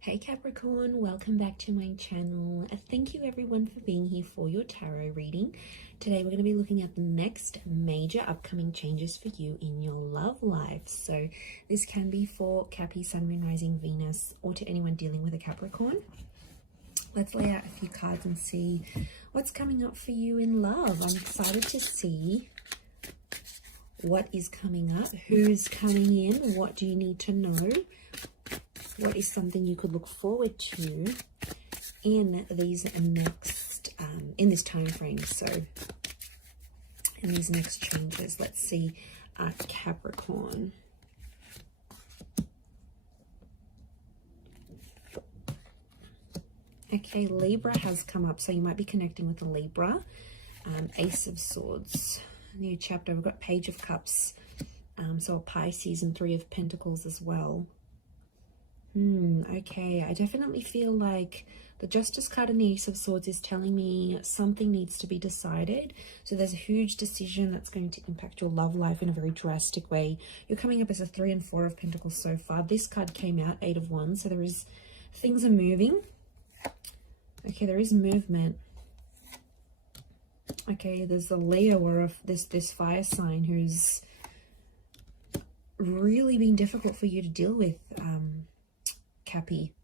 Hey Capricorn, welcome back to my channel. Thank you everyone for being here for your tarot reading. Today we're going to be looking at the next major upcoming changes for you in your love life. So this can be for Cappy, Sun, Moon, Rising, Venus, or to anyone dealing with a Capricorn. Let's lay out a few cards and see what's coming up for you in love. I'm excited to see what is coming up, who's coming in, what do you need to know. What is something you could look forward to in these next, in this time frame? So, in these next changes, let's see, Capricorn. Okay, Libra has come up, so you might be connecting with a Libra. Ace of Swords, new chapter. We've got Page of Cups, so a Pisces and Three of Pentacles as well. Okay, I definitely feel like the Justice card and the Ace of Swords is telling me something needs to be decided. So there's a huge decision that's going to impact your love life in a very drastic way. You're coming up as a 3 and 4 of Pentacles so far. This card came out, 8 of Wands. So things are moving. Okay, there is movement. Okay, there's a Leo or this fire sign who's really been difficult for you to deal with, Cappy.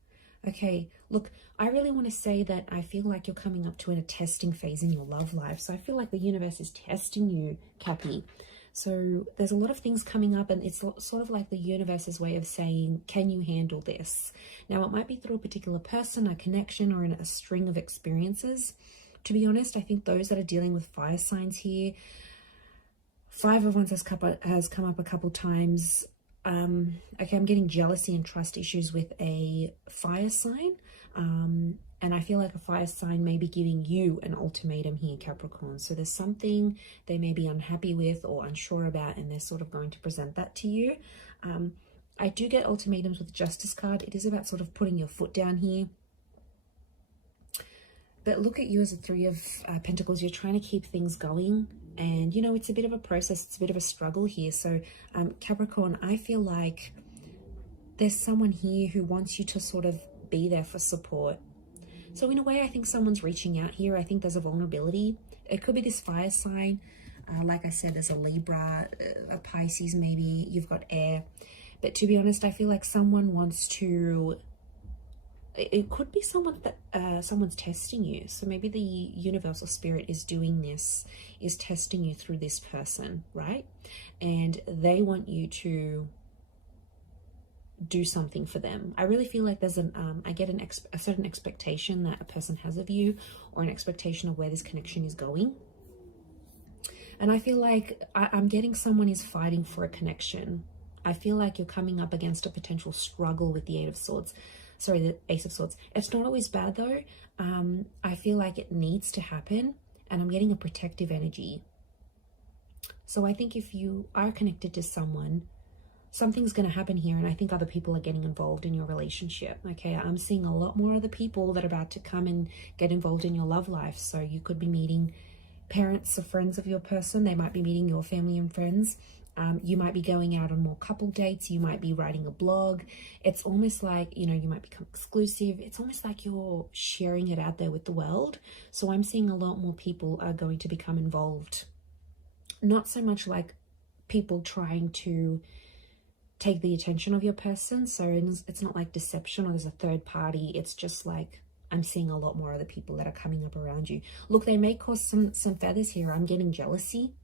Okay, look, I really want to say that I feel like you're coming up to a testing phase in your love life. So I feel like the universe is testing you, Cappy. So there's a lot of things coming up, and it's sort of like the universe's way of saying, can you handle this? Now, it might be through a particular person, a connection, or in a string of experiences. To be honest, I think those that are dealing with fire signs here, 5 of Wands has come up a couple times. Okay, I'm getting jealousy and trust issues with a fire sign. And I feel like a fire sign may be giving you an ultimatum here, Capricorn. So there's something they may be unhappy with or unsure about, and they're sort of going to present that to you. I do get ultimatums with the Justice card. It is about sort of putting your foot down here. But look at you as a 3 of Pentacles. You're trying to keep things going. And, you know, it's a bit of a process. It's a bit of a struggle here. So, Capricorn, I feel like there's someone here who wants you to sort of be there for support. So, in a way, I think someone's reaching out here. I think there's a vulnerability. It could be this fire sign. Like I said, there's a Libra, a Pisces maybe. You've got air. But to be honest, I feel like someone wants to... It could be someone that someone's testing you. So maybe the universal spirit is doing this, is testing you through this person, right? And they want you to do something for them. I really feel like there's I get a certain expectation that a person has of you, or an expectation of where this connection is going. And I feel like I'm getting someone is fighting for a connection. I feel like you're coming up against a potential struggle with the 8 of Swords. Sorry, the Ace of Swords. It's not always bad though. I feel like it needs to happen, and I'm getting a protective energy. So I think if you are connected to someone, something's going to happen here, and I think other people are getting involved in your relationship. Okay, I'm seeing a lot more other people that are about to come and get involved in your love life. So you could be meeting parents or friends of your person. They might be meeting your family and friends. You might be going out on more couple dates. You might be writing a blog. It's almost like, you know, you might become exclusive. It's almost like you're sharing it out there with the world. So I'm seeing a lot more people are going to become involved. Not so much like people trying to take the attention of your person. So it's not like deception or there's a third party. It's just like I'm seeing a lot more of the people that are coming up around you. Look, they may cause some feathers here. I'm getting jealousy.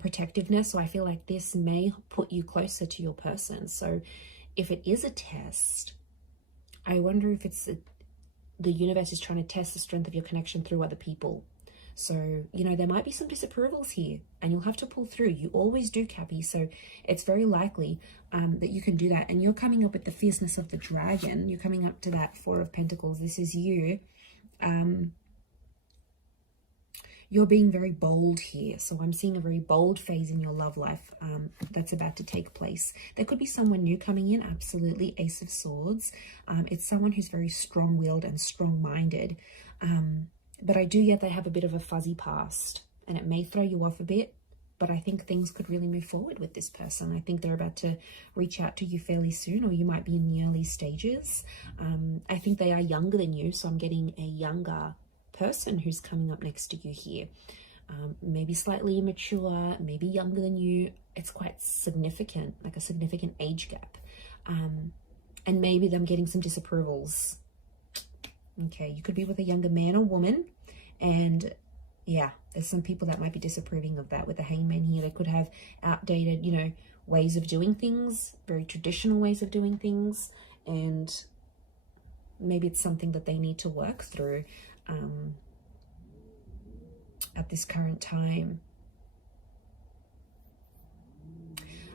Protectiveness. So I feel like this may put you closer to your person. So if it is a test, I wonder if it's the universe is trying to test the strength of your connection through other people. So, you know, there might be some disapprovals here, and you'll have to pull through. You always do, Cappy. So it's very likely that you can do that. And you're coming up with the fierceness of the dragon. You're coming up to that 4 of Pentacles. This is you. You're being very bold here. So I'm seeing a very bold phase in your love life that's about to take place. There could be someone new coming in, absolutely. Ace of Swords. It's someone who's very strong-willed and strong-minded. But I do get they have a bit of a fuzzy past, and it may throw you off a bit. but I think things could really move forward with this person. I think they're about to reach out to you fairly soon, or you might be in the early stages. I think they are younger than you, so I'm getting a younger person who's coming up next to you here. Maybe slightly immature, maybe younger than you. It's quite significant, like a significant age gap. And maybe them getting some disapprovals. Okay, you could be with a younger man or woman, and yeah, there's some people that might be disapproving of that. With the hangman here, they could have outdated, you know, ways of doing things, very traditional ways of doing things, and maybe it's something that they need to work through at this current time.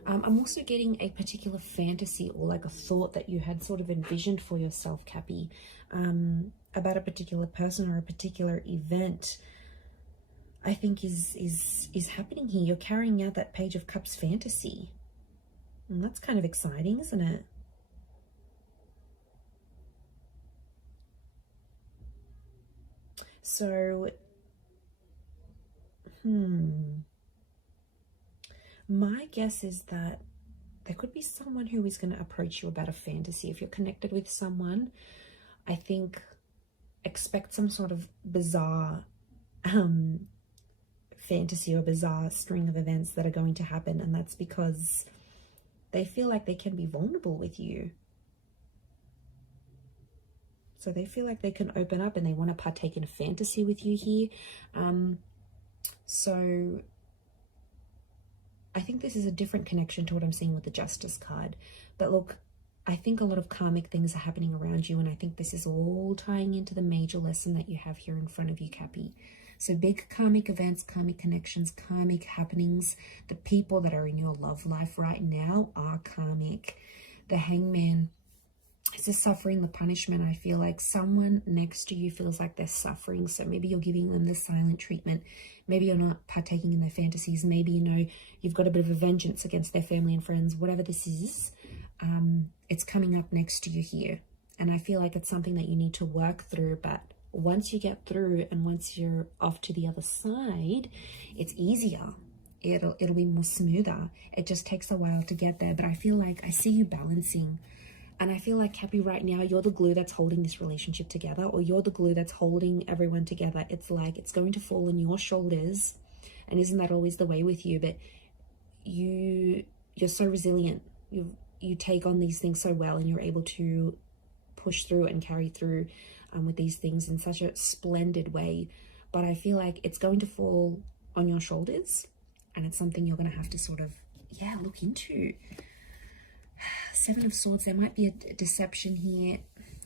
I'm also getting a particular fantasy or like a thought that you had sort of envisioned for yourself, Cappy, about a particular person or a particular event. I think is happening here. You're carrying out that Page of Cups fantasy. And that's kind of exciting, isn't it? So, my guess is that there could be someone who is going to approach you about a fantasy. If you're connected with someone, I think expect some sort of bizarre fantasy or bizarre string of events that are going to happen, and that's because they feel like they can be vulnerable with you. So they feel like they can open up and they want to partake in a fantasy with you here. So I think this is a different connection to what I'm seeing with the Justice card. But look, I think a lot of karmic things are happening around you, and I think this is all tying into the major lesson that you have here in front of you, Cappy. So big karmic events, karmic connections, karmic happenings. The people that are in your love life right now are karmic. The Hangman is the suffering, the punishment. I feel like someone next to you feels like they're suffering. So maybe you're giving them the silent treatment. Maybe you're not partaking in their fantasies. Maybe, you know, you've got a bit of a vengeance against their family and friends. Whatever this is, it's coming up next to you here. And I feel like it's something that you need to work through. But once you get through and once you're off to the other side, it's easier. It'll be more smoother. It just takes a while to get there. But I feel like I see you balancing. And I feel like, Cappy, right now, you're the glue that's holding this relationship together, or you're the glue that's holding everyone together. It's like it's going to fall on your shoulders. And isn't that always the way with you? But you're so resilient. You take on these things so well, and you're able to push through and carry through with these things in such a splendid way. But I feel like it's going to fall on your shoulders, and it's something you're going to have to sort of, yeah, look into. Seven of Swords, there might be a deception here.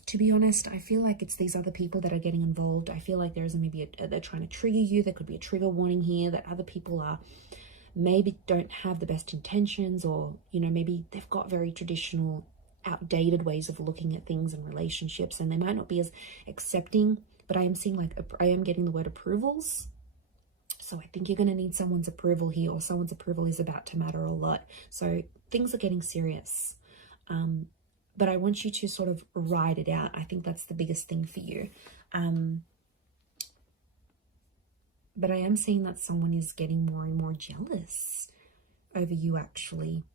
To be honest, I feel like it's these other people that are getting involved. I feel like there is maybe they're trying to trigger you. There could be a trigger warning here that other people are maybe don't have the best intentions, or, you know, maybe they've got very traditional, outdated ways of looking at things and relationships, and they might not be as accepting. But I am seeing, like, I am getting the word approvals. So I think you're going to need someone's approval here, or someone's approval is about to matter a lot. So things are getting serious. But I want you to sort of ride it out. I think that's the biggest thing for you. But I am seeing that someone is getting more and more jealous over you, actually.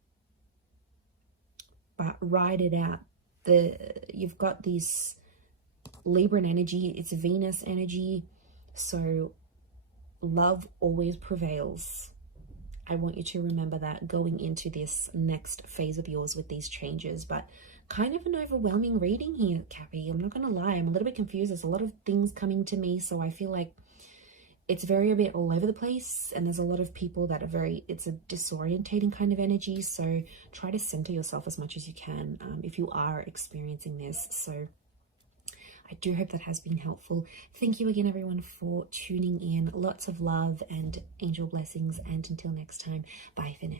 But ride it out. You've got this Libran energy. It's Venus energy. So love always prevails. I want you to remember that going into this next phase of yours with these changes. But kind of an overwhelming reading here, Cappy. I'm not going to lie. I'm a little bit confused. There's a lot of things coming to me. So I feel like it's a bit all over the place. And there's a lot of people that are it's a disorientating kind of energy. So try to center yourself as much as you can if you are experiencing this. So I do hope that has been helpful. Thank you again, everyone, for tuning in. Lots of love and angel blessings. And until next time, bye for now.